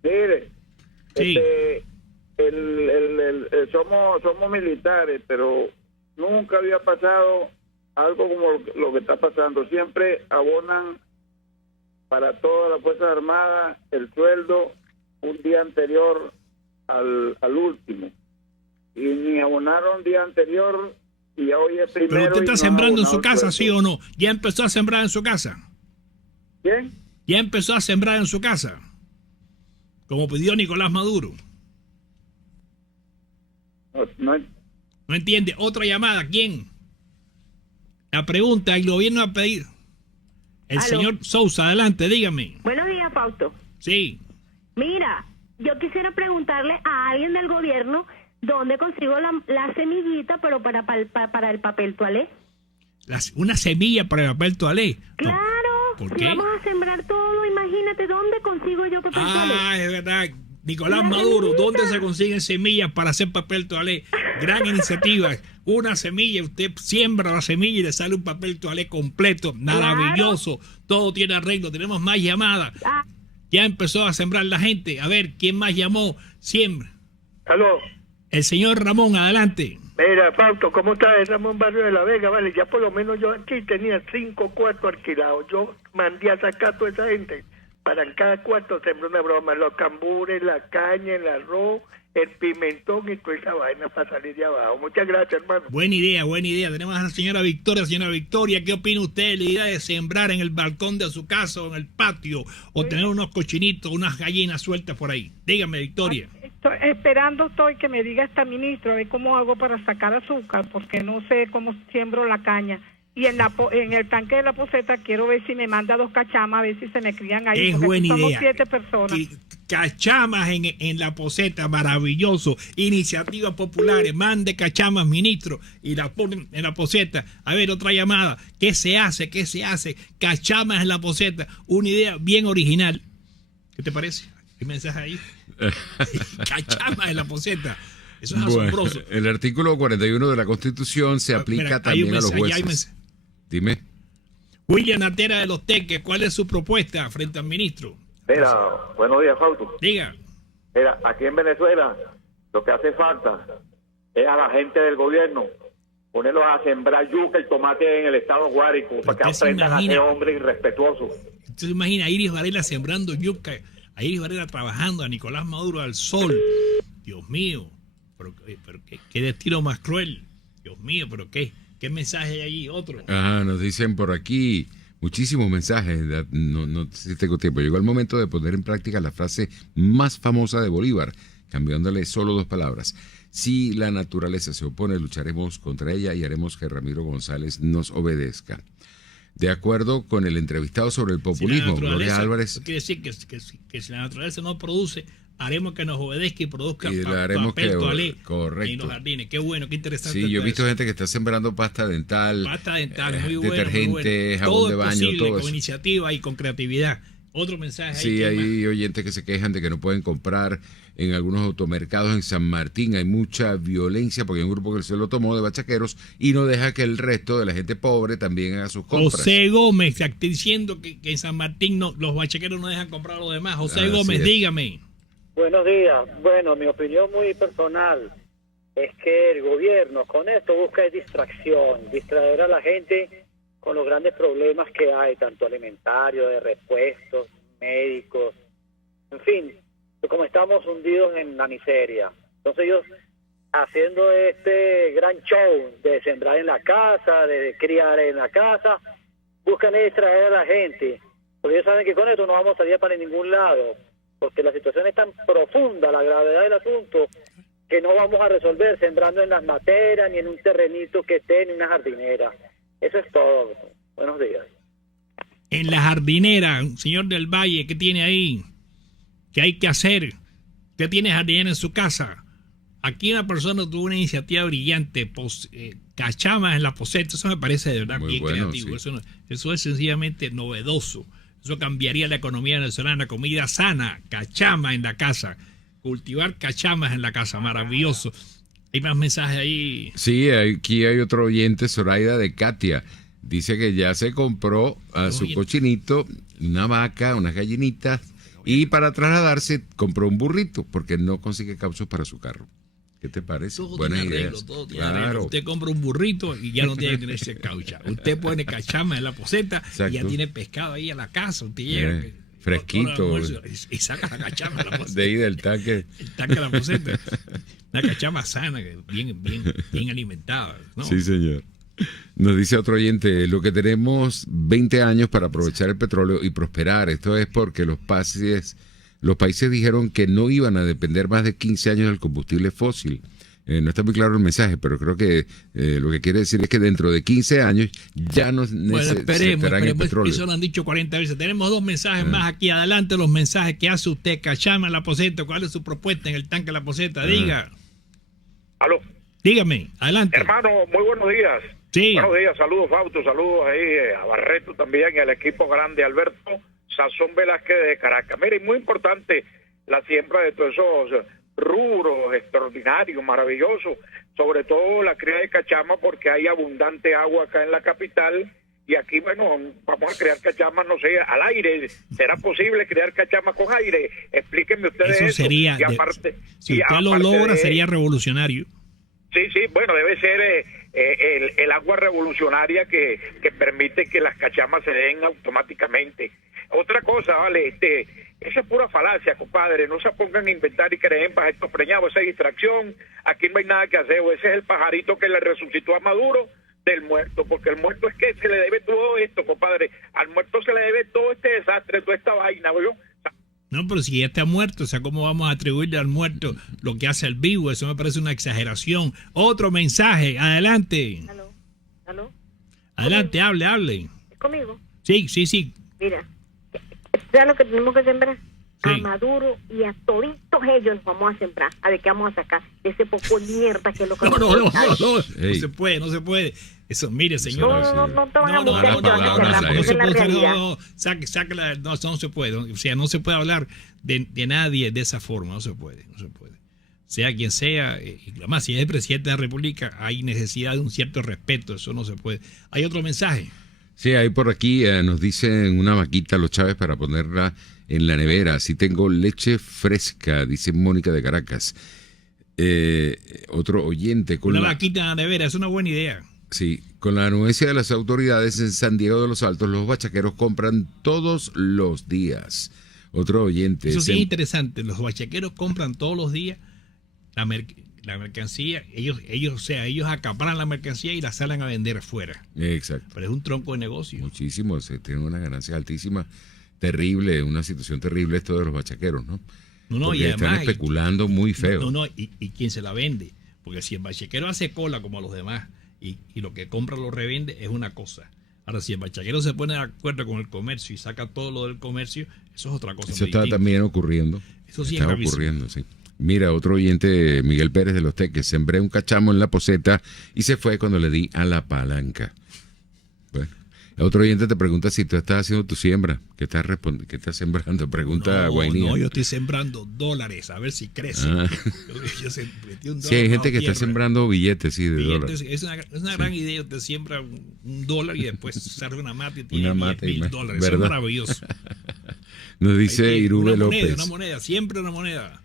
Mire, Sí. somos militares, pero nunca había pasado algo como lo que está pasando. Siempre abonan para todas las Fuerzas Armadas el sueldo un día anterior al último. Y ni abonaron día anterior y ya hoy es primero. Pero usted y está no sembrando en han su abonado casa, el ¿sí sueldo. o no? ¿Ya empezó a sembrar en su casa? ¿Quién? ¿Ya empezó a sembrar en su casa? Como pidió Nicolás Maduro. No, ¿No entiende? Otra llamada, ¿quién? La pregunta, el gobierno ha pedido. El Aló. señor Sousa, adelante, dígame. Buenos días, Fausto. Sí. Mira, yo quisiera preguntarle a alguien del gobierno dónde consigo la semillita, pero para el papel toalé. Una semilla para el papel toalé. No, Claro, ¿por si qué? vamos a sembrar todo, imagínate, ¿dónde consigo yo papel toalé? Es verdad. Nicolás Una Maduro, semillita. ¿dónde se consiguen semillas para hacer papel toalé? Gran iniciativa. Una semilla, usted siembra la semilla y le sale un papel toalé completo, maravilloso. Todo tiene arreglo. Tenemos más llamadas. Ah, Ya empezó a sembrar la gente. A ver, ¿quién más llamó? Siembra. Aló. El señor Ramón, adelante. Mira, Fausto, ¿cómo está? Es Ramón Barrio de la Vega, vale, ya por lo menos yo aquí tenía 5 cuartos alquilados. Yo mandé a sacar a toda esa gente para en cada cuarto sembré una broma, los cambures, la caña, el arroz, el pimentón y toda esa vaina para salir de abajo. Muchas gracias, hermano. Buena idea, buena idea. Tenemos a la señora Victoria. Señora Victoria, ¿qué opina usted de la idea de sembrar en el balcón de su casa o en el patio o tener unos cochinitos, unas gallinas sueltas por ahí? Dígame, Victoria. Estoy que me diga esta ministra a ver cómo hago para sacar azúcar, porque no sé cómo siembro la caña. Y en el tanque de la poseta quiero ver si me manda 2 cachamas, a ver si se me crían ahí. Es porque buena somos idea. 7 personas. Cachamas en la poseta, maravilloso. Iniciativas populares, mande cachamas, ministro, y la ponen en la poseta. A ver, otra llamada. ¿Qué se hace? Cachamas en la poseta. Una idea bien original. ¿Qué te parece? ¿Qué mensaje ahí? Cachamas en la poseta. Eso es asombroso. El artículo 41 de la Constitución se aplica Mira, hay también un a los mensaje, hay jueces. mensaje. Dime. William Natera de Los Teques, ¿cuál es su propuesta frente al ministro? Mira, buenos días, Fausto. Diga. Mira, aquí en Venezuela lo que hace falta es a la gente del gobierno ponerlos a sembrar yuca y tomate en el estado Guárico para que ¿Usted se aprendan a ser imagina? hombres irrespetuosos. Usted se imagina a Iris Varela sembrando yuca, a Iris Varela trabajando, a Nicolás Maduro al sol. Dios mío, pero qué destino más cruel. Dios mío, pero qué mensaje hay ahí, otro. Nos dicen por aquí muchísimos mensajes. No sé si tengo tiempo. Llegó el momento de poner en práctica la frase más famosa de Bolívar, cambiándole solo 2 palabras. Si la naturaleza se opone, lucharemos contra ella y haremos que Ramiro González nos obedezca. De acuerdo con el entrevistado sobre el populismo, Gloria Álvarez. Quiere decir que si la naturaleza no produce, haremos que nos obedezca y produzca Y le haremos papel que- toalé correcto. en los jardines. Qué bueno, qué interesante. Sí, yo he está visto eso. gente que está sembrando pasta dental, Muy bueno, detergente, muy bueno. jabón Todo de es baño, posible todo con eso. iniciativa y con creatividad. Otro mensaje ahí. Sí, ¿qué hay oyentes que se quejan de que no pueden comprar en algunos automercados en San Martín. Hay mucha violencia porque hay un grupo que se lo tomó de bachaqueros y no deja que el resto de la gente pobre también haga sus más? compras. José Gómez está diciendo que en San Martín los bachaqueros no dejan comprar a los demás. José Así Gómez, es. dígame. Buenos días. Bueno, mi opinión muy personal es que el gobierno con esto busca distraer a la gente con los grandes problemas que hay, tanto alimentarios, de repuestos, médicos, en fin, como estamos hundidos en la miseria. Entonces ellos, haciendo este gran show de sembrar en la casa, de criar en la casa, buscan distraer a la gente, porque ellos saben que con esto no vamos a salir para ningún lado, porque la situación es tan profunda, la gravedad del asunto, que no vamos a resolver sembrando en las materas, ni en un terrenito que esté, ni una jardinera. Eso es todo. Buenos días. En la jardinera, señor del Valle, ¿qué tiene ahí? ¿Qué hay que hacer? ¿Usted tiene jardinera en su casa? Aquí una persona tuvo una iniciativa brillante, cachamas en la poseta. Eso me parece de verdad Muy bien bueno, creativo. sí. Eso es sencillamente novedoso. Eso cambiaría la economía venezolana. Comida sana, cachama en la casa. Cultivar cachamas en la casa, maravilloso. Hay más mensajes ahí. Sí, aquí hay otro oyente, Zoraida de Katia. Dice que ya se compró a su cochinito una vaca, unas gallinitas, y para trasladarse compró un burrito porque no consigue cauchos para su carro. ¿Qué te parece? Todo Buenas tiene ideas. arreglo, todo tiene arreglo. Usted compra un burrito y ya no tiene que tener ese caucha. Usted pone cachama en la poseta y ya tiene pescado ahí a la casa. Usted llega fresquito. Y saca la cachama de la poseta. De ahí del tanque. El tanque de la poseta. Una cachama sana, bien alimentada, ¿no? Sí, señor. Nos dice otro oyente, lo que tenemos 20 años para aprovechar el petróleo y prosperar. Esto es porque los países dijeron que no iban a depender más de 15 años del combustible fósil. No está muy claro el mensaje, pero creo que lo que quiere decir es que dentro de 15 años ya no necesitarán el petróleo. Eso lo han dicho 40 veces. Tenemos 2 mensajes más aquí. Adelante los mensajes que hace usted. Cachama en la poseta. ¿Cuál es su propuesta en el tanque de la poseta? Diga. Aló. Dígame, adelante. Hermano, muy buenos días. Sí. Buenos días, saludos Fausto, saludos ahí a Barreto también y al equipo grande Alberto Sazón Velázquez de Caracas. Mire, muy importante la siembra de todos esos rubros extraordinarios, maravillosos, sobre todo la cría de cachama porque hay abundante agua acá en la capital y aquí, bueno, vamos a crear cachamas, no sé, al aire. ¿Será posible crear cachamas con aire? Explíquenme ustedes eso. Sería, y aparte, si usted lo logra, sería revolucionario. Sí, bueno, debe ser el agua revolucionaria que permite que las cachamas se den automáticamente. Otra cosa, vale, esa es pura falacia, compadre. No se pongan a inventar y creen pajaritos preñados, esa es distracción. Aquí no hay nada que hacer. Ese es el pajarito que le resucitó a Maduro del muerto, porque el muerto es que se le debe todo esto, compadre. Al muerto se le debe todo este desastre, toda esta vaina, ¿no? No, pero si ya está muerto, o sea, ¿cómo vamos a atribuirle al muerto lo que hace el vivo? Eso me parece una exageración. Otro mensaje, adelante. ¿Aló? Adelante, hable. ¿Es conmigo? Sí. Mira, ¿sabes lo que tenemos que sembrar? Sí. A Maduro y a toditos ellos los vamos a sembrar. A ver qué vamos a sacar. Ese poco de mierda que es lo que No se puede. Eso, mire, señor. No te van a buscar. No se puede. O sea, no se puede hablar de nadie de esa forma. No se puede. Sea quien sea. Y además, si es el presidente de la República, hay necesidad de un cierto respeto. Eso no se puede. ¿Hay otro mensaje? Sí, ahí por aquí nos dicen una vaquita los Chávez para ponerla en la nevera. Si tengo leche fresca, dice Mónica de Caracas. Otro oyente con una vaquita en la nevera, es una buena idea. Sí, con la anuencia de las autoridades en San Diego de los Altos, los bachaqueros compran todos los días. Otro oyente. Eso sí es interesante. Los bachaqueros compran todos los días la mercancía. Ellos acaparan la mercancía y la salen a vender afuera. Exacto. Pero es un tronco de negocio. Muchísimo, se tiene una ganancia altísima, terrible, una situación terrible esto de los bachaqueros, ¿no? Porque y además, están especulando muy feo. Y quién se la vende. Porque si el bachaquero hace cola como los demás y lo que compra lo revende, es una cosa. Ahora, si el bachaquero se pone de acuerdo con el comercio y saca todo lo del comercio, eso es otra cosa. Eso está también ocurriendo. Eso sí está ocurriendo, sí. Mira, otro oyente, Miguel Pérez de Los Teques, sembré un cachamo en la poseta y se fue cuando le di a la palanca. Bueno, otro oyente te pregunta si tú estás haciendo tu siembra. ¿Qué estás sembrando? Pregunta Guainía. No, yo estoy sembrando dólares, a ver si crece. Yo metí $1. Sí, hay gente que está sembrando billetes, sí, de dólares. Es una gran idea. Usted siembra $1 y después sale una mata y tiene $1,000. Eso es maravilloso. Nos dice Irube López. Una moneda, siempre una moneda.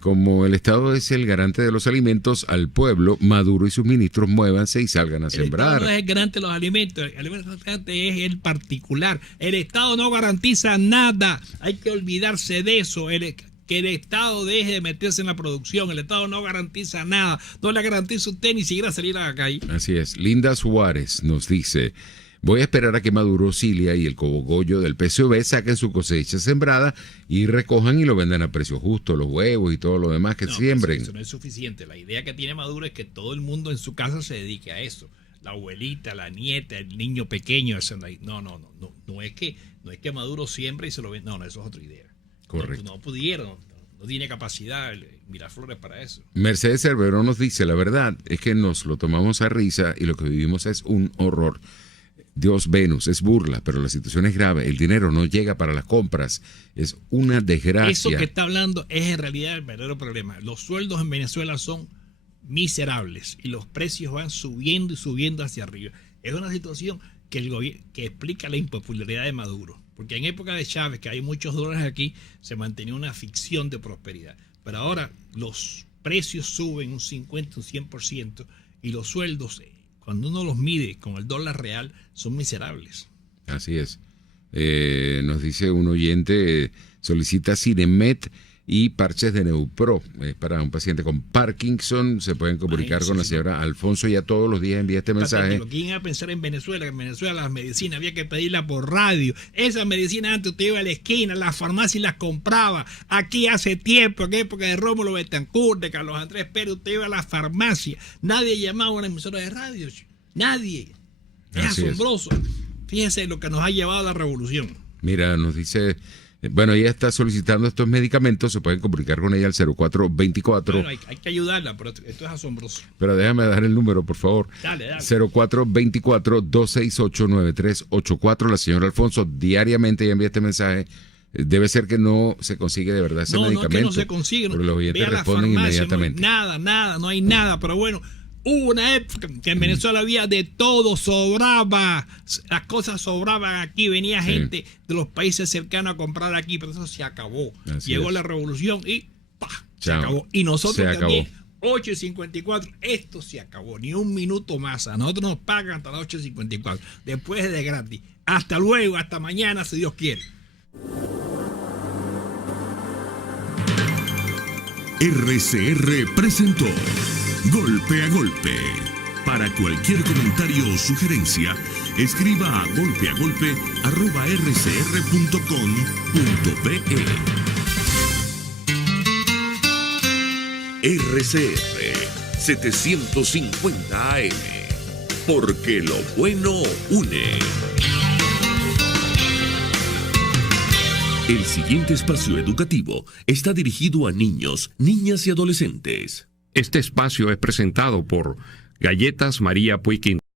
Como el Estado es el garante de los alimentos al pueblo, Maduro y sus ministros muévanse y salgan a sembrar. El Estado no es el garante de los alimentos, el garante es el particular. El Estado no garantiza nada, hay que olvidarse de eso. Que el Estado deje de meterse en la producción, el Estado no garantiza nada, no le garantiza a usted ni siquiera salir a la calle. Así es. Linda Suárez nos dice: Voy a esperar a que Maduro, Cilia y el cogollo del PSOE saquen su cosecha sembrada y recojan y lo vendan a precio justo, los huevos y todo lo demás que siembren. Eso no es suficiente. La idea que tiene Maduro es que todo el mundo en su casa se dedique a eso. La abuelita, la nieta, el niño pequeño. No es que Maduro siembra y se lo vende. No, eso es otra idea. Correcto. No pudieron, no tiene capacidad Miraflores para eso. Mercedes Cerveró nos dice, la verdad es que nos lo tomamos a risa y lo que vivimos es un horror. Dios Venus, es burla, pero la situación es grave. El dinero no llega para las compras. Es una desgracia. Eso que está hablando es en realidad el verdadero problema. Los sueldos en Venezuela son miserables y los precios van subiendo y subiendo hacia arriba. Es una situación que explica la impopularidad de Maduro. Porque en época de Chávez, que hay muchos dólares aquí, se mantenía una ficción de prosperidad. Pero ahora los precios suben un 50, un 100% y los sueldos, cuando uno los mide con el dólar real, son miserables. Así es. Nos dice un oyente, solicita Cinemet y parches de Neupro para un paciente con Parkinson. Se pueden comunicar con la señora Alfonso. Ya todos los días envía este mensaje. Lo que iban a pensar en Venezuela, que en Venezuela las medicinas había que pedirlas por radio. Esas medicinas antes usted iba a la esquina, las farmacias las compraba. Aquí hace tiempo, en época de Rómulo Betancourt, de Carlos Andrés Pérez, usted iba a la farmacia. Nadie llamaba a una emisora de radio. Nadie. Es asombroso. Fíjese lo que nos ha llevado a la revolución. Mira, nos dice... Bueno, ella está solicitando estos medicamentos, se pueden comunicar con ella al 0424. Bueno, hay que ayudarla, pero esto es asombroso. Pero déjame dar el número, por favor. Dale. 0424-268-9384. La señora Alfonso diariamente ella envía este mensaje. Debe ser que no se consigue de verdad ese medicamento. No, que no se consigue. Pero los oyentes responden inmediatamente. No hay nada, pero bueno. Hubo una época que en Venezuela había de todo, sobraba, las cosas sobraban aquí, venía gente de los países cercanos a comprar aquí, pero eso se acabó. Llegó la revolución y se acabó. Y nosotros también, 8:54, esto se acabó, ni un minuto más. A nosotros nos pagan hasta las 8:54, después es de gratis. Hasta luego, hasta mañana, si Dios quiere. RCR presentó Golpe a Golpe. Para cualquier comentario o sugerencia, escriba a golpeagolpe@rcr.com.be. RCR 750 AM, porque lo bueno une. El siguiente espacio educativo está dirigido a niños, niñas y adolescentes. Este espacio es presentado por Galletas María Puig